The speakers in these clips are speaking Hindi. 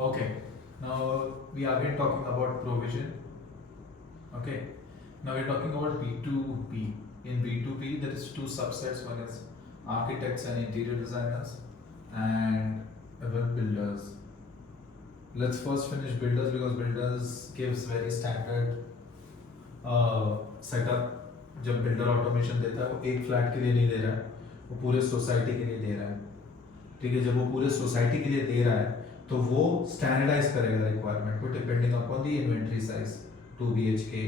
Okay, now we are again talking about provision. Okay, now we're talking about B2B. In B2B, there is two subsets. One is architects and interior designers, and web builders. Let's first finish builders because builders gives very standard setup. जब बिल्डर ऑटोमेशन देता है वो एक फ्लैट के लिए नहीं दे रहा है, वो पूरे सोसाइटी के लिए दे रहा है. ठीक है, जब वो पूरे सोसाइटी के लिए दे रहा है तो वो स्टैंडर्डाइज करेगा रिक्वायरमेंट को depending upon the inventory size. 2 BHK,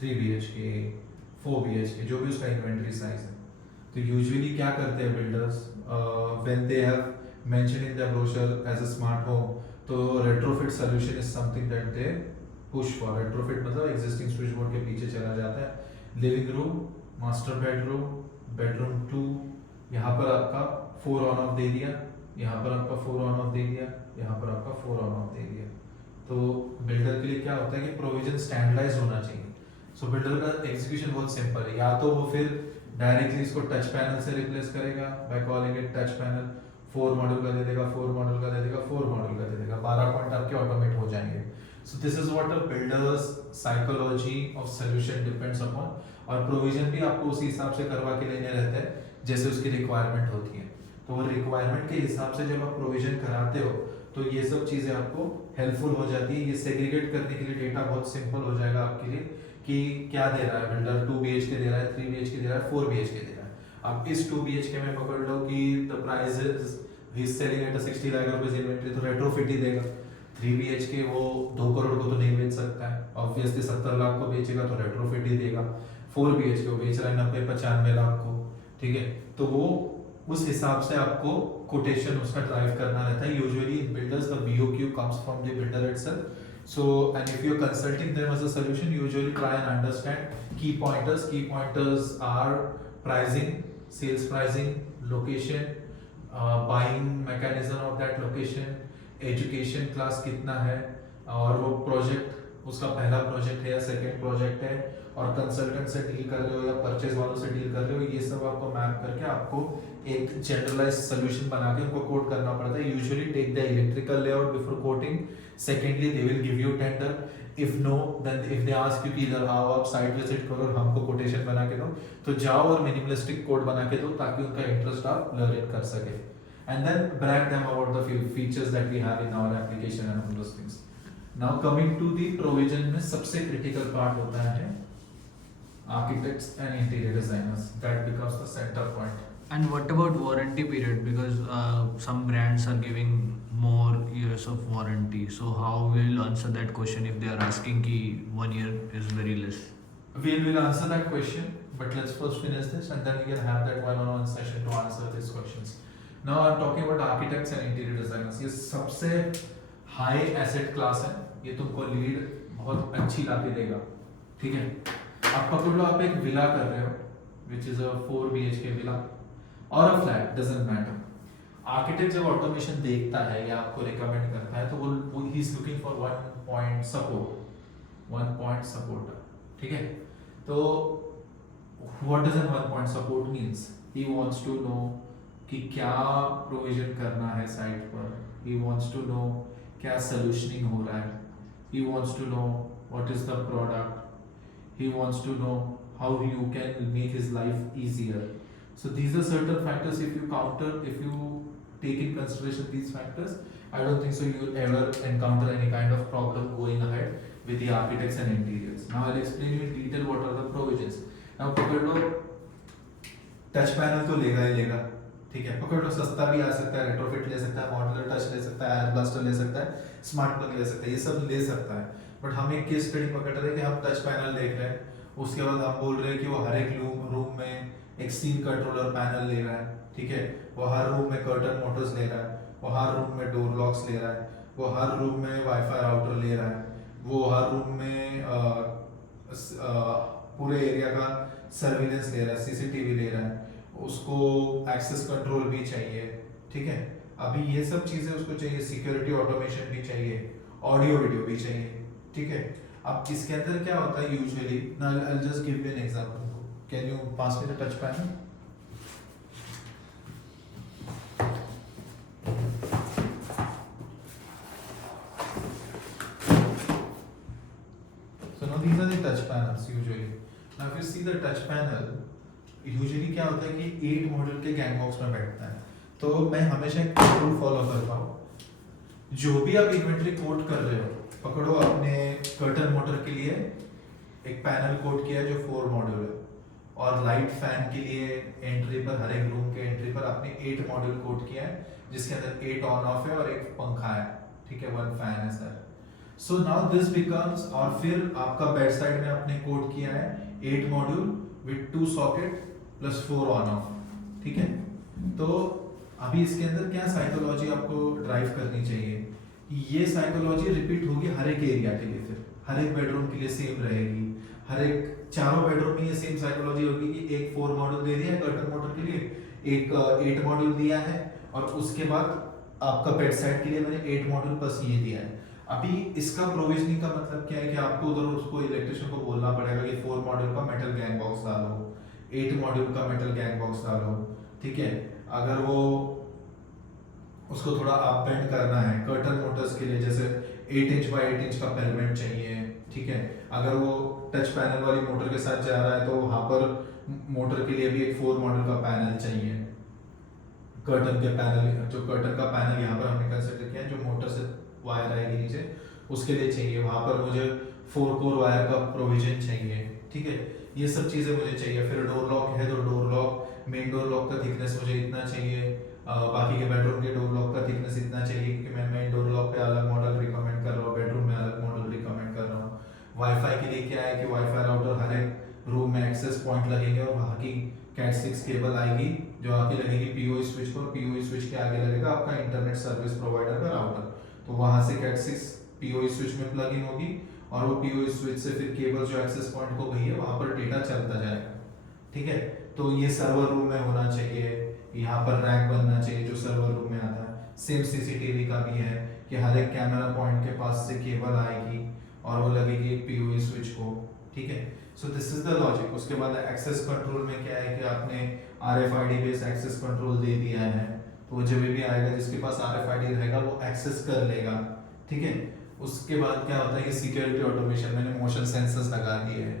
3 BHK, 4 BHK, जो भी उसका इन्वेंट्री साइज है. तो यूजुअली क्या करते हैं builders, when they have mention in the brochure as a smart home, तो retrofit solution is something that they push for. Retrofit मतलब एग्जिस्टिंग स्विच बोर्ड के पीछे चला जाता है. Living room, master bedroom, bedroom 2, यहाँ पर आपका 4 ऑन ऑफ दे दिया, यहाँ पर आपका 4 ऑन ऑफ दे दिया, यहाँ पर आपका 4 ऑन ऑफ दे दिया. तो बिल्डर के लिए क्या होता है कि प्रोविजन स्टैंडर्डाइज होना चाहिए. सो बिल्डर का एग्जीक्यूशन बहुत सिंपल है. या तो वो फिर डायरेक्टली इसको टच पैनल से रिप्लेस करेगा by calling it touch panel. 4 module का दे देगा, 4 मॉड्यूल का दे देगा, 4 मॉड्यूल का दे देगा, 12 पॉइंट आपके ऑटोमेट हो जाएंगे. सो this is what a builders psychology of solution depends upon. और प्रोविजन भी आपको उसी हिसाब से करवा के लेने रहते हैं जैसे उसकी रिक्वायरमेंट होती है. तो वो रिक्वायरमेंट के हिसाब से जब आप प्रोविजन कराते हो तो ये सब चीजें आपको हेल्पफुल हो जाती है. ये सेग्रीगेट करने के लिए डेटा बहुत सिंपल हो जाएगा आपके लिए कि क्या दे रहा है बिल्डर. 2 BHK दे रहा है, 3 BHK दे रहा है, 4 BHK दे रहा है. अब इस 2 BHK में पकड़ लो कि the price is selling at 60 lakh रुपए इन्वेंट्री, तो रेट्रोफिट ही देगा. 3 BHK वो 2 करोड़ को तो नहीं बेच सकता है, ऑब्वियसली 70 लाख को बेचेगा तो रेट्रोफिट ही देगा. 4 BHK वो बेच रहा है 90-95 लाख को. ठीक है, तो वो उस हिसाब से आपको कोटेशन उसका ड्राइव करना रहता है. Usually in builders the BOQ comes from the builder itself. So, and if you're consulting them as a solution, usually try and understand key pointers. Key pointers are pricing, sales pricing, location, buying mechanism of that location, education class कितना है, और वो प्रोजेक्ट उसका पहला प्रोजेक्ट है या सेकंड प्रोजेक्ट है, और कंसल्टेंट से डील कर रहे हो या परचेज वालों से डील कर रहे हो. ये सब आपको मैप करके आपको एक जनरलाइज सोल्यूशन बना के उनको कोट करना पड़ता है. Usually take the electrical layout before quoting. Secondly they will give you tender. If no then if they ask you कि इधर आओ आप साइट विजिट करो और हमको कोटेशन बना के दो, तो जाओ और मिनिमलिस्टिक कोड बना के दो ताकि उनका इंटरेस्ट आप लर्न कर सके. And then brag them about the features that we have in our application and those things. Now coming to the provision में सबसे क्रिटिकल पार्ट होता है architects and interior designers. That becomes the center point. And what about warranty period? Because some brands are giving more years of warranty. So how will answer that question if they are asking ki 1 year is very less? We will answer that question, but let's first finish this and then we can have that one-on-one session to answer these questions. Now I'm talking about architects and interior designers. ये सबसे high asset class है. ये तुमको लीड बहुत अच्छी लाके देगा. ठीक है, आप पकड़ लो आप एक विला कर रहे हो which is a 4 BHK villa और a flat, doesn't matter. Architect जब ऑटोमेशन देखता है या आपको रिकमेंड करता है तो वो he is looking for 1 point support, 1 point supporter. ठीक है, तो what does 1 point support means? He wants to know कि क्या प्रोविजन करना है साइट पर. ही वांट्स टू नो क्या सॉल्यूशनिंग हो रहा है. He wants to know what is the product. He wants to know how you can make his life easier. So these are certain factors. If you take in consideration these factors, I don't think so you will ever encounter any kind of problem going ahead with the architects and interiors. Now I'll explain you in detail what are the provisions. Now पकड़ लो टच पैनल तो लेगा ही लेगा. ठीक है, पकड़ लो सस्ता भी आ सकता है, रेट्रोफिट ले सकता है, मॉड्यूलर टच ले सकता है, एयर ब्लास्टर ले सकता है, स्मार्ट प्लग ले सकता है, ये सब ले सकता है. बट हम एक केस स्टडी पकड़ रहे हैं कि हम टच पैनल देख रहे हैं, उसके बाद हम बोल रहे हैं कि वो हर एक रूम में एक सीन कंट्रोलर पैनल ले रहा है. ठीक है, वो हर रूम में कर्टन मोटर्स ले रहा है, वो हर रूम में डोर लॉक्स ले रहा है, वो हर रूम में वाईफाई राउटर ले रहा है, वो हर रूम में पूरे एरिया का सर्विलेंस ले रहा है, CCTV ले रहा है, उसको एक्सेस कंट्रोल भी चाहिए. ठीक है, अभी ये सब चीजें उसको चाहिए. सिक्योरिटी ऑटोमेशन भी चाहिए, ऑडियो वीडियो भी चाहिए. ठीक है, अब इसके अंदर क्या होता है usually, I will just give you an example. Can you pass me the touch panel? these are the touch panels usually. Now if you see the touch panel, usually क्या होता है कि 8 मॉड्यूल के गैंग बॉक्स में बैठता है. तो मैं हमेशा एक रूल फॉलो करता हूँ. जो भी आप इन्वेंटरी कोड कर रहे हो, पकड़ो आपने कर्टन मोटर के लिए एक पैनल कोड किया है जो 4 मॉड्यूल है, और लाइट फैन के लिए एंट्री पर, हर एक रूम के एंट्री पर आपने 8 मॉड्यूल कोड किया है, जिसके अंदर 8 ऑन ऑफ है और एक पंखा है, ठीक है, 1 फैन है sir. So now this becomes, और फिर आपका बेड साइड में आपने कोड किया है 8 module with 2 socket plus 4 on off, ठीक है. तो अभी इसके अंदर क्या साइकोलॉजी आपको ड्राइव करनी चाहिए, ये साइकोलॉजी रिपीट होगी हर एक एरिया के लिए, फिर हर एक बेडरूम के लिए सेम रहेगी, हर एक चारों बेडरूम में ये सेम साइकोलॉजी होगी कि एक 4 मॉड्यूल दे दिया है कर्टन मोटर के लिए, एक 8 मॉड्यूल दिया है, और उसके बाद आपका बेड साइड के लिए मैंने 8 मॉड्यूल प्लस ये दिया है. अभी इसका प्रोविजनिंग का मतलब क्या है कि आपको उधर उसको इलेक्ट्रिशियन को बोलना पड़ेगा कि 4 मॉड्यूल का मेटल गैंग बॉक्स डालो, 8 मॉड्यूल का मेटल गैंग बॉक्स डालो, ठीक है. अगर वो उसको थोड़ा अप बेंड करना है कर्टन मोटर्स के लिए, जैसे 8 इंच बाय 8 इंच का पेलमेंट चाहिए, ठीक है. अगर वो टच पैनल वाली मोटर के साथ जा रहा है तो वहां पर मोटर के लिए भी एक 4 मॉडल का पैनल चाहिए. कर्टन के पैनल, जो कर्टन का पैनल यहाँ पर हमने कंसिडर किया है, जो मोटर से वायर आएगी नीचे, उसके लिए चाहिए. वहां पर मुझे 4 कोर वायर का प्रोविजन चाहिए, ठीक है. ये सब चीजें मुझे चाहिए. फिर डोर लॉक है तो door lock, main door lock का थिकनेस मुझे इतना चाहिए, बाकी के बेडरूम के डोर लॉक का थिकनेस इतना चाहिए, क्योंकि मैं मेन डोर लॉक पे अलग मॉडल रिकमेंड कर रहा हूँ, बेडरूम में अलग मॉडल रिकमेंड कर रहा हूँ. वाईफाई के लिए क्या है कि वाईफाई राउटर हर एक रूम में एक्सेस पॉइंट लगेंगे, और वहाँ की कैट 6 केबल आएगी जो आगे लगेगी पीओई स्विच पर, पीओई स्विच के आगे लगेगा आपका इंटरनेट सर्विस प्रोवाइडर का राउटर. तो वहाँ से कैट 6 पीओई स्विच में प्लग इन होगी, और वो पीओई स्विच से फिर केबल जो एक्सेस पॉइंट को गई है वहाँ पर डेटा चलता जाएगा, ठीक है. तो ये सर्वर रूम में होना चाहिए, यहाँ पर रैक बनना चाहिए जो सर्वर रूम में आता है. सेम सीसीटीवी का भी है कि हर एक कैमरा पॉइंट के पास से केबल आएगी और वो लगेगी एक पीओई स्विच को, ठीक है. सो दिस इज द लॉजिक. उसके बाद एक्सेस कंट्रोल में क्या है कि आपने आरएफआईडी बेस्ड एक्सेस कंट्रोल दे दिया है, तो वो जब भी आएगा जिसके पास आरएफआईडी रहेगा वो एक्सेस कर लेगा, ठीक है. उसके बाद क्या होता है कि सिक्योरिटी ऑटोमेशन, मैंने मोशन सेंसर्स लगा दिए हैं,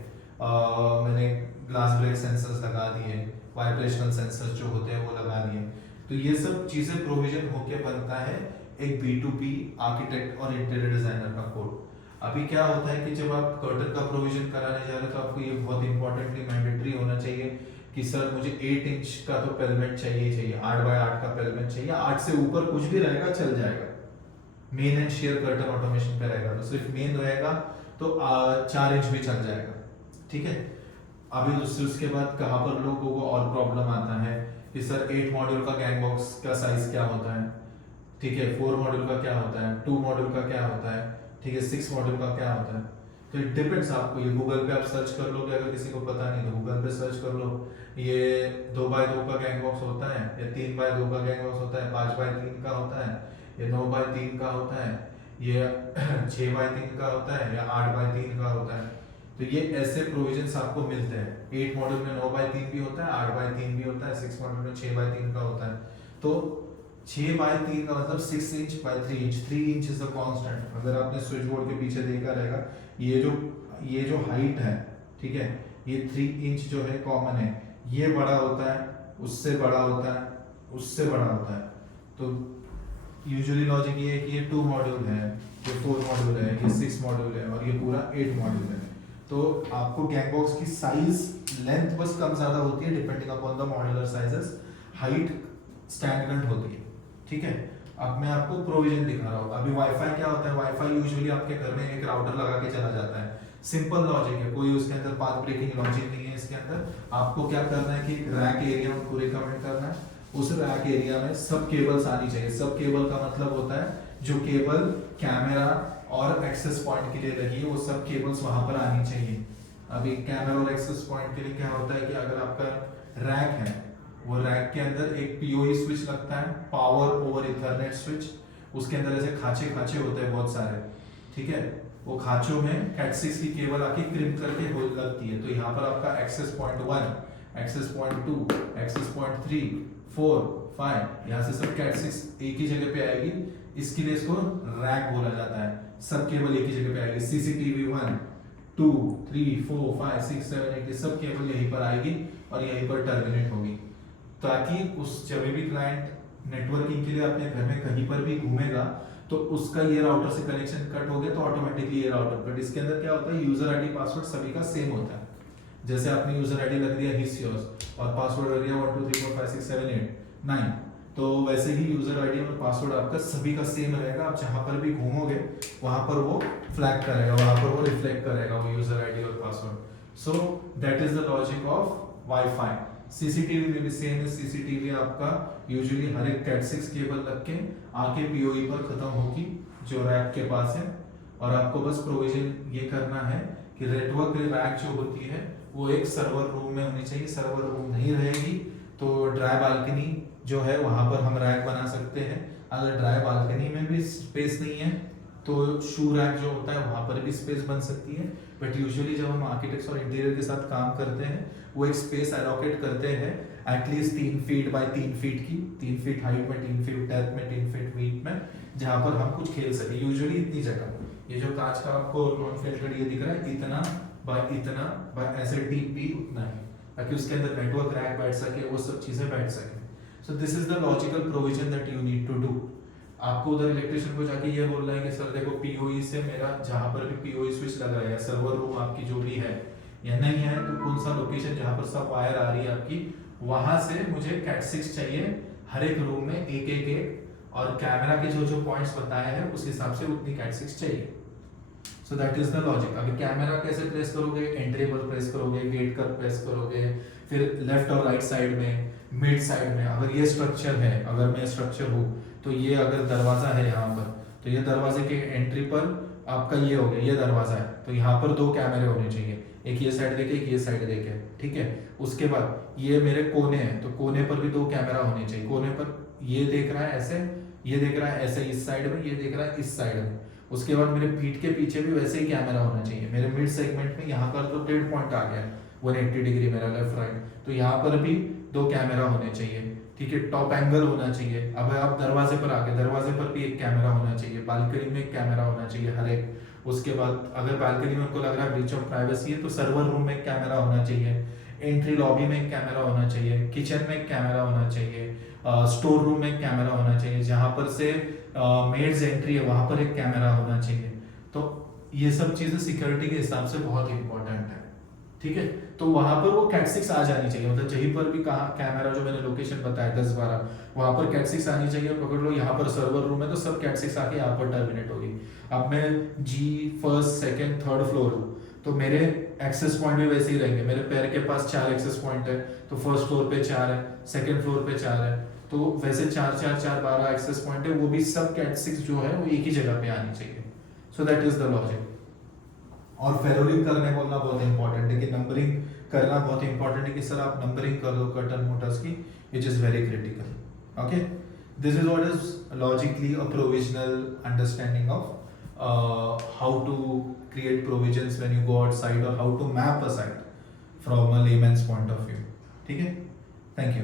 मैंने ग्लास ब्रेक सेंसर्स लगा दिए, वाइब्रेशनल सेंसर्स जो होते हैं वो लगा दिए. तो ये सब चीजें प्रोविजन होके बनता है एक B2B आर्किटेक्ट और इंटीरियर डिजाइनर का कोड. अभी क्या होता है कि जब आप कर्टन का प्रोविजन कराने जा रहे हो तो आपको ये बहुत इंपॉर्टेंटली मैंडेटरी होना चाहिए कि सर मुझे 8 इंच का तो पेलमेंट चाहिए, 8 बाय 8 का पेलमेंट चाहिए, 8 से ऊपर कुछ भी रहेगा चल जाएगा. Main and share curtain automation पे रहेगा तो सिर्फ मेन रहेगा तो 4 इंच भी चल जाएगा, ठीक है. अभी दूसरे उसके बाद कहाँ पर लोगों को और प्रॉब्लम आता है कि सर 8 मॉड्यूल का गैंग बॉक्स का साइज क्या होता है, ठीक है, 4 मॉड्यूल का क्या होता है, 2 मॉड्यूल का क्या होता है, ठीक है, 6 मॉड्यूल का क्या होता है. तो इट डिपेंड्स. आपको ये गूगल पे आप सर्च कर लोगे, अगर किसी को पता नहीं तो गूगल पे सर्च कर लो, ये 2 बाय 2 का गैंग बॉक्स होता है, या 3 बाय 2 का गैंग बॉक्स होता है, 5 बाय 3 का होता है, ये 9 बाय 3 का होता है, ये 6 बाय 3 का होता है, या 8 बाय 3 का होता है. तो ये ऐसे प्रोविजंस आपको मिलते हैं. 8 मॉड्यूल में 9 बाय 3 भी होता है, 8 बाय 3 भी होता है, 6 मॉड्यूल में 6 बाय 3 का होता है. तो 6 बाय 3 का मतलब 6 inch by 3 inch. 3 inch is the constant. अगर आपने स्विच बोर्ड के पीछे देखा रहेगा, ये जो हाइट है, ठीक है, ये 3 इंच जो है कॉमन है, ये बड़ा होता है, उससे बड़ा होता है, उससे बड़ा होता है. तो यूजुअली लॉजिक ये है कि ये 2 मॉड्यूल है, ये 4 मॉड्यूल है, ये 6 मॉड्यूल है, और ये पूरा 8 मॉड्यूल है. तो आपको गैंग बॉक्स की साइज लेंथ बस कम ज्यादा होती है depending upon the modular sizes. Height standard होती है, ठीक है. अब मैं आपको प्रोविजन दिखा रहा हूँ. अभी वाईफाई क्या होता है, वाईफाई यूजुअली आपके घर में एक राउटर लगा के चला जाता है. सिंपल लॉजिक है, कोई उसके अंदर पाथ ब्रेकिंग लॉजिक नहीं है. इसके अंदर आपको क्या करना है कि रैक एरिया उनको रिकमेंड करना है. उस रैक एरिया में सब केबल्स आनी चाहिए. सब केबल का मतलब होता है जो केबल कैमरा और एक्सेस पॉइंट के लिए लगी है, वो सब केबल्स वहां पर आनी चाहिए. अभी कैमरा और एक्सेस पॉइंट के लिए क्या होता है कि अगर आपका रैक है, वो रैक के अंदर एक पीओई स्विच लगता है, पावर ओवर इथरनेट स्विच. उसके अंदर ऐसे खांचे खांचे होते हैं बहुत सारे, ठीक है. वो खांचों में कैट 6 की केबल आके क्रिम करके होल लगती है. तो यहाँ पर आपका access point 1, access point 2, access point 3, 4, 5, यहाँ से सब कैट 6 एक ही जगह पे आएगी. इसके लिए इसको रैक बोला जाता है. सब केबल एक ही जगह पे आएगी. सीसीटीवी 1, 2 3 4 5 6 7 8 ये सब केबल यहीं पर आएगी और यहीं पर टर्मिनेट होगी, ताकि उस जब भी क्लाइंट नेटवर्किंग के लिए अपने घर में कहीं पर भी घूमेगा तो उसका ये राउटर से कनेक्शन कट हो गया तो ऑटोमेटिकली ये राउटर कट। इसके अंदर क्या होता है, यूजर आईडी पासवर्ड सभी का सेम होता है। जैसे आपने यूजर आईडी लग दिया हिस योर्स और पासवर्ड लग दिया 1 2 3 4 5 6 7 8 9, तो वैसे ही यूजर आईडी और पासवर्ड आपका सभी का सेम रहेगा। आप जहां पर भी घूमोगे वहां पर वो फ्लैग करेगा, वहां पर वो रिफ्लेक्ट करेगा वो यूजर आईडी और password. So that is the logic of wifi. CCTV में भी सेम है। सीसीटीवी आपका यूजुअली हर एक कैट 6 केबल लग के आके पीओई पर खत्म होगी जो रैक के पास है, और आपको बस प्रोविजन ये करना है कि नेटवर्क रैक जो होती है वो एक सर्वर रूम में होनी चाहिए। सर्वर रूम नहीं रहेगी तो ड्राई बालकनी जो है वहां पर हम रैक बना सकते हैं। अगर ड्राई बालकनी में भी स्पेस नहीं है तो शू रैक जो होता है वहां पर भी स्पेस बन सकती है। बट यूजुअली जब हम आर्किटेक्ट्स और इंटीरियर के साथ काम करते हैं वो एक स्पेस एलोकेट करते हैं एटलीस्ट 3 फीट बाय 3 फीट की, 3 फीट हाइट में, 3 फीट डेप्थ में, 3 फीट विड्थ में, जहां पर हम कुछ खेल सके। यूजुअली इतनी जगह, ये जो कांच का आपको नॉन फिल्टर्ड ये दिख रहा है इतना बाय ऐसे डीप भी उतना है, ताकि उसके अंदर नेटवर्क रैक बैठ सके, वो सब चीजें बैठ सके। So this is the logical provision that you need to do. आपको उधर इलेक्ट्रिशियन को जाके ये बोलना है कि सर देखो पीओई से मेरा जहां पर भी पीओई स्विच लगा है या सर्वर रूम आपकी जो भी है या नहीं है तो कौन सा लोकेशन जहां पर सब वायर आ रही है आपकी वहां से मुझे कैट 6 चाहिए हर एक रूम में एक और कैमरा के जो पॉइंट्स बताए हैं उस हिसाब से उतनी कैट 6 चाहिए। So that is the logic. अभी कैमरा कैसे प्लेस करोगे, एंट्री पर प्लेस करोगे, गेट पर प्लेस करोगे, फिर लेफ्ट और राइट साइड में, मिड साइड में। अगर ये स्ट्रक्चर है, अगर मैं स्ट्रक्चर हूँ तो ये अगर दरवाजा है यहाँ पर तो ये दरवाजे के एंट्री पर आपका ये हो गया, ये दरवाजा है तो यहाँ पर 2 कैमरे होने चाहिए, एक ये साइड देखे, एक ये साइड देखे, ठीक है। उसके बाद ये मेरे कोने हैं तो कोने पर भी 2 कैमरा होने चाहिए। कोने पर ये देख रहा है ऐसे, ये देख रहा है ऐसे इस साइड में, ये देख रहा है इस साइड में। उसके बाद मेरे पीठ के पीछे भी वैसे ही कैमरा होना चाहिए। मेरे मिड सेगमेंट में यहाँ पर तो डेड पॉइंट आ गया 180 डिग्री मेरा लेफ्ट राइट, तो यहाँ पर भी 2 कैमरा होने चाहिए, ठीक है। टॉप एंगल होना चाहिए। अब आप दरवाजे पर आ गए, दरवाजे पर भी एक कैमरा होना चाहिए, बालकनी में एक कैमरा होना चाहिए हर एक। उसके बाद अगर बालकनी में उनको लग रहा है ब्रीच ऑफ प्राइवेसी है तो सर्वर रूम में एक कैमरा होना चाहिए, एंट्री लॉबी में एक कैमरा होना चाहिए, किचन में एक कैमरा होना चाहिए, स्टोर रूम में एक कैमरा होना चाहिए, जहां पर से मेड्स एंट्री है वहां पर एक कैमरा होना चाहिए। तो ये सब चीजें सिक्योरिटी के हिसाब से बहुत इंपॉर्टेंट है, ठीक है। तो वहां पर वो कैट 6 आ जानी चाहिए, मतलब जहीं पर भी कहा कैमरा जो मैंने लोकेशन बताया 10-12 वहां पर कैट 6 आनी चाहिए। पकड़ लो यहाँ पर सर्वर रूम है तो सब कैट 6 आके यहाँ पर टर्मिनेट होगी। अब मैं जी फर्स्ट सेकंड थर्ड फ्लोर हूँ तो मेरे एक्सेस पॉइंट भी वैसे ही रहेंगे। मेरे पैर के पास 4 एक्सेस पॉइंट है तो फर्स्ट फ्लोर पे 4 है, सेकंड फ्लोर पे 4 है, तो वैसे 4 12 एक्सेस पॉइंट है, वो भी सब कैट 6 जो है वो एक ही जगह पे आनी चाहिए। So that is the logic. और फेरोलिंग करने बोलना बहुत इंपॉर्टेंट है कि नंबरिंग करना बहुत इंपॉर्टेंट है कि सर आप नंबरिंग कर दो कर्टन मोटर्स की, which is very critical. Okay, this is what is logically a provisional understanding of how to create provisions when you go outside or how to map a site from a layman's point of view. ठीक है, thank you.